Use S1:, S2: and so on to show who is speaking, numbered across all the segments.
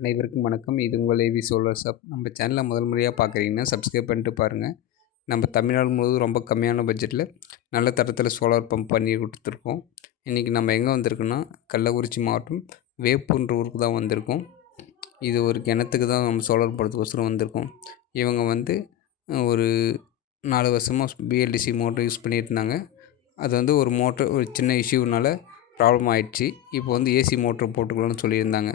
S1: அனைவருக்கும் வணக்கம். இது உங்கள் ஏவி சோலார் ஷாப் நம்ம சேனலை முதல் முறையாக பார்க்குறீங்கன்னா சப்ஸ்கிரைப் பண்ணிட்டு பாருங்கள் நம்ம தமிழ்நாடு முழுவதும் ரொம்ப கம்மியான பட்ஜெட்டில் நல்ல தரத்தில் சோலார் பம்ப் பண்ணி கொடுத்துருக்கோம். இன்றைக்கி நம்ம எங்கே வந்திருக்கோன்னா கள்ளக்குறிச்சி மாவட்டம் வேப்பூன்ற ஊருக்கு தான் வந்திருக்கோம். இது ஒரு கிணத்துக்கு தான் நம்ம சோலார் போடுறதுக்கோசரம் வந்திருக்கோம். இவங்க வந்து ஒரு நாலு வருஷமாக பிஎல்டிசி மோட்டர் யூஸ் பண்ணிட்டு இருந்தாங்க. அது வந்து ஒரு மோட்டர் ஒரு சின்ன இஷ்யூனால ப்ராப்ளம் ஆயிடுச்சு. இப்போ வந்து ஏசி மோட்ரு போட்டுக்கலாம்னு சொல்லியிருந்தாங்க.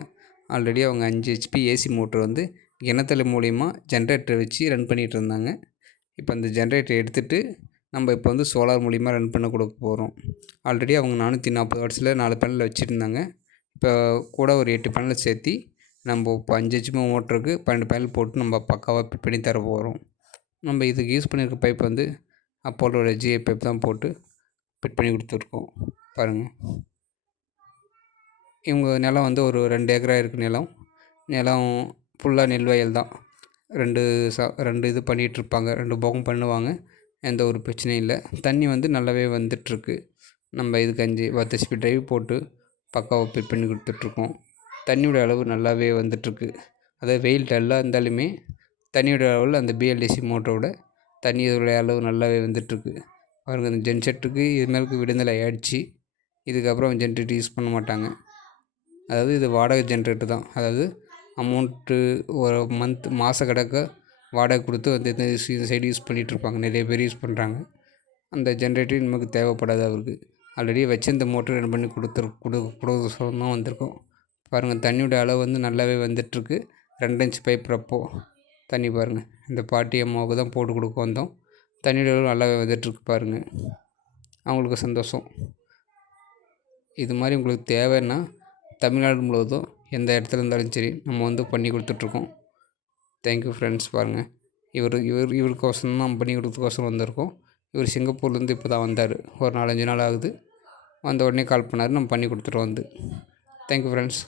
S1: ஆல்ரெடி அவங்க அஞ்சு ஹெச்பி ஏசி மோட்ரு வந்து கிணத்துல மூலிமா ஜென்ரேட்டர் வச்சு ரன் பண்ணிகிட்டு இருந்தாங்க. இப்போ அந்த ஜென்ரேட்டர் எடுத்துகிட்டு நம்ம இப்போ வந்து சோலார் மூலிமா ரன் பண்ண கொடுக்க போகிறோம் ஆல்ரெடி அவங்க நானூற்றி நாற்பது வாட்ஸில் நாலு பேனல் வச்சுருந்தாங்க. இப்போ கூட ஒரு எட்டு பேனலை சேர்த்தி நம்ம இப்போ அஞ்சு ஹெச்பி மோட்டருக்கு பன்னெண்டு பேனல் போட்டு நம்ம பக்காவாக ஃபிட் பண்ணி தர போகிறோம் நம்ம இதுக்கு யூஸ் பண்ணியிருக்க பைப் வந்து அப்போலோட ஜிஏ பைப் தான் போட்டு ஃபிட் பண்ணி கொடுத்துருக்கோம். பாருங்கள் இவங்க நிலம் வந்து ஒரு ரெண்டு ஏக்கரா இருக்குது நிலம். நிலம் ஃபுல்லாக நெல் வயல் தான். ரெண்டு ச ரெண்டு இது பண்ணிகிட்ருப்பாங்க ரெண்டு போகம் பண்ணுவாங்க. எந்த ஒரு பிரச்சனையும் இல்லை. தண்ணி வந்து நல்லாவே வந்துட்டுருக்கு. நம்ம இதுக்கு அஞ்சு பத்து ஹெச்பி ட்ரைவ் போட்டு பக்காவாக ஃபிட் பண்ணி கொடுத்துட்ருக்கோம். தண்ணியோட அளவு நல்லாவே வந்துட்டுருக்கு. அதாவது வெயில் டல்லாக இருந்தாலுமே தண்ணியோட அளவில் அந்த பிஎல்டிசி மோட்டரோட தண்ணியோட அளவு நல்லாவே வந்துட்டுருக்கு. அவருக்கு அந்த ஜென்செட்டுக்கு இது மேலுக்கு விடுதலை ஆயிடுச்சு. இதுக்கப்புறம் ஜென்ரேட்டர் யூஸ் பண்ண மாட்டாங்க. அதாவது இது வாடகை ஜென்ரேட்டர் தான். அதாவது அமௌண்ட்டு ஒரு மந்த் மாத கணக்க வாடகை கொடுத்து வந்து இந்த சைடு யூஸ் பண்ணிகிட்ருப்பாங்க நிறைய பேர் யூஸ் பண்ணுறாங்க அந்த ஜென்ரேட்டர் நமக்கு தேவைப்படாது அவருக்கு. ஆல்ரெடி வச்சிருந்த மோட்டர் ரன் பண்ணி கொடுத்துரு கொடு கொடுக்க தான் வந்திருக்கோம். பாருங்கள் தண்ணியோட அளவு வந்து நல்லாவே வந்துட்டுருக்கு. ரெண்டு இன்ச் பைப் ரப்போ தண்ணி பாருங்கள் இந்த பாட்டி அம்மாவுக்கு தான் போட்டு கொடுக்க வந்தோம். தண்ணியோட அளவு நல்லாவே வந்துட்டுருக்கு பாருங்கள் அவங்களுக்கு சந்தோஷம். இது மாதிரி உங்களுக்கு தேவைன்னா தமிழ்நாடு முழுவதும் எந்த இடத்துல இருந்தாலும் சரி நம்ம வந்து பண்ணி கொடுத்துட்ருக்கோம். தேங்க்யூ ஃப்ரெண்ட்ஸ் பாருங்கள் இவர் இவர் இவருக்கோசரம் தான் பண்ணி கொடுத்ததுக்கோசரம் வந்திருக்கோம். இவர் சிங்கப்பூர்லேருந்து இப்போ தான் வந்தார். ஒரு நாலஞ்சு நாள் ஆகுது. வந்த உடனே கால் பண்ணார். நம்ம பண்ணி கொடுத்துட்டோம் வந்து. Thank you friends